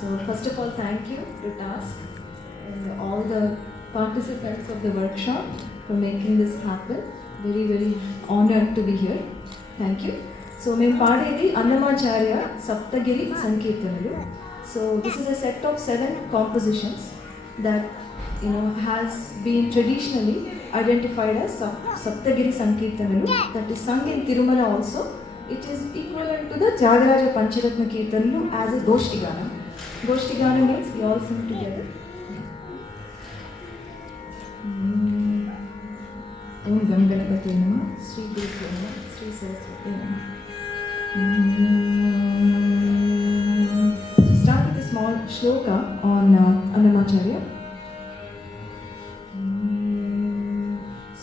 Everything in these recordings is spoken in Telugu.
So first of all, thank you to Task and all the participants of the workshop for making this happen. Very, very honored to be here. Thank you. So మేము పాడేది అన్నమాచార్య సప్తగిరి సంకీర్తనలు. So this is a set of 7 compositions that has been traditionally identified as Saptagiri Sankirtanalu, that is sung in Tirumala also. It is equivalent to the Tyagaraja Pancharatna Kirtanalu as a Goshtigana. Goshtigana means we all sing together. Om Ganganapate Namah, Sri Gurubhyo Namah, Sri Saraswati Namah. So start with a small shloka on Annamacharya.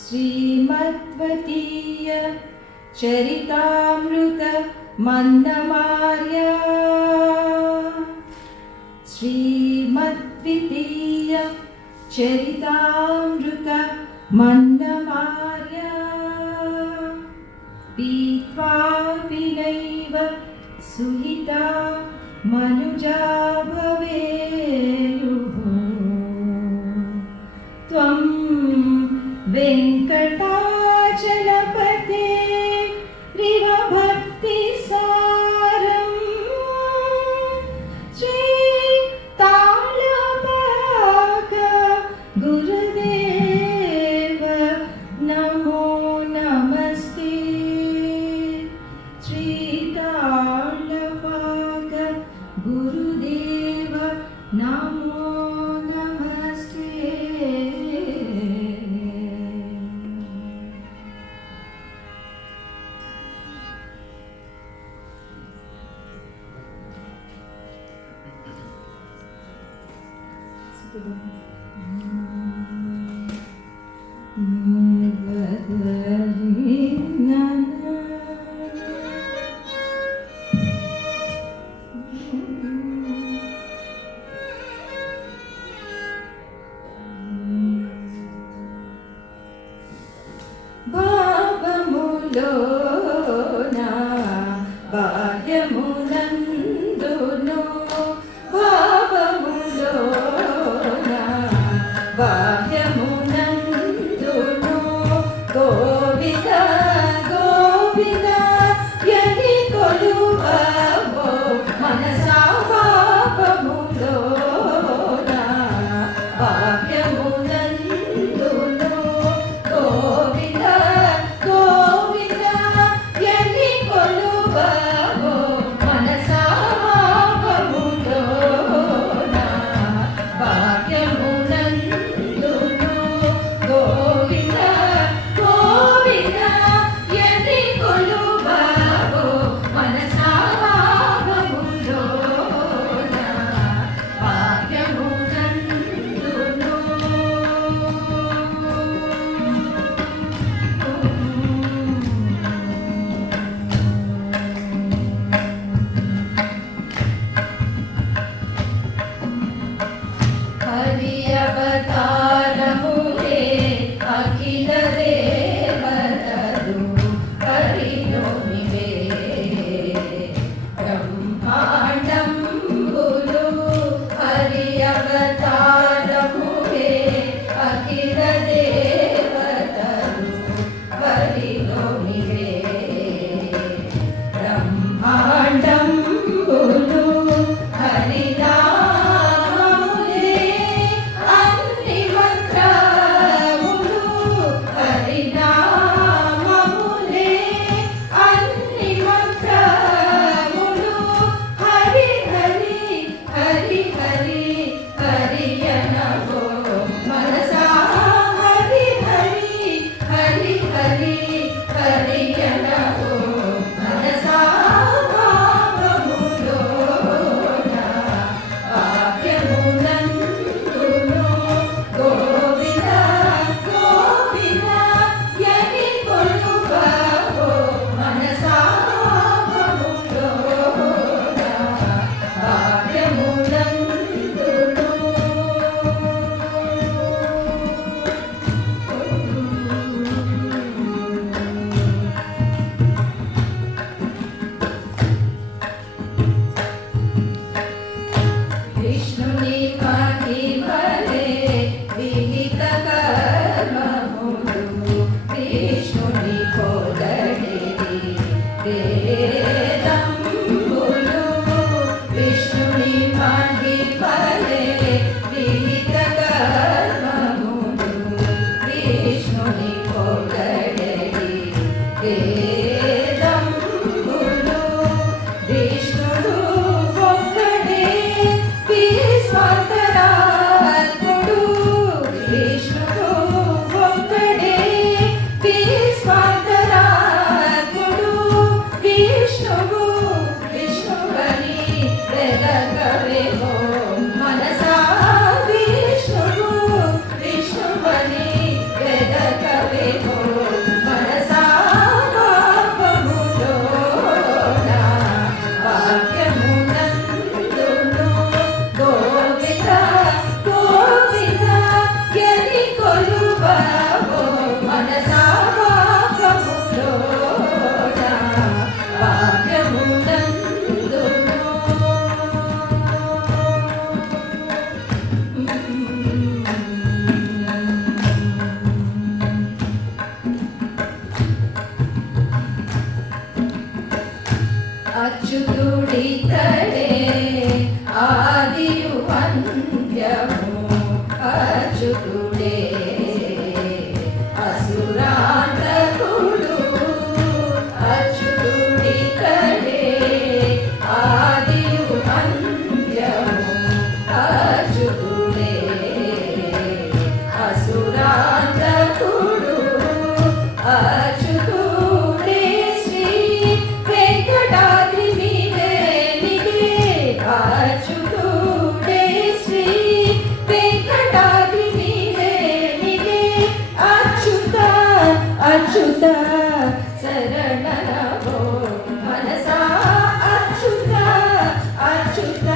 श्रीमद्वतीय Charitamrita मन्नमार्या श्रीमद्वितीय Charitamrita मन्नमार्या पीत्वा विनैव सुहिता मनुजा भवेयुः त्वं वेङ्कटाचलपते रिव भक्तिसारम् श्रीतालपाक गुरुदेव नमो नमस्ते श्रीतालपाक गुरुदेव नमो नमस्ते. భావములోనా బాహ్యమునందును భావములోనా బాహ్యమునందును గోవింద గోవింద యని కొలువవో మనసా భలే విహిత కర్మములు విష్ణుని పొగడెడి వేదంబులు విష్ణుడు ఒక్కడే విశ్వాంతరాత్ముడు విష్ణుడు ఒక్కడే విశ్వాంతరాత్ముడు విష్ణువు విష్ణువని వెదకవేమో మనసా విష్ణువు విష్ణువని వెదకవేమో మనసా పాపములోన వాక్యమునందును గోవింద గోవింద ఎని కొలువవో మనసా పాపములోన అచ్యుతుడితడే ఆదియు అంత్యము అచ్యుతుడే అసురాంతకుడు అచ్యుతుడితడే ఆదియు అంత్యము అచ్యుతుడే అసురాంతకుడు అచ్యుతుడే శ్రీ వెంకటాద్రి మీదేనిగే అచ్యుతుడే శ్రీ వెంకటాద్రి మీదేనిగే అచ్యుత అచ్యుత శరణనవో మనసా అచ్యుత అచ్యుత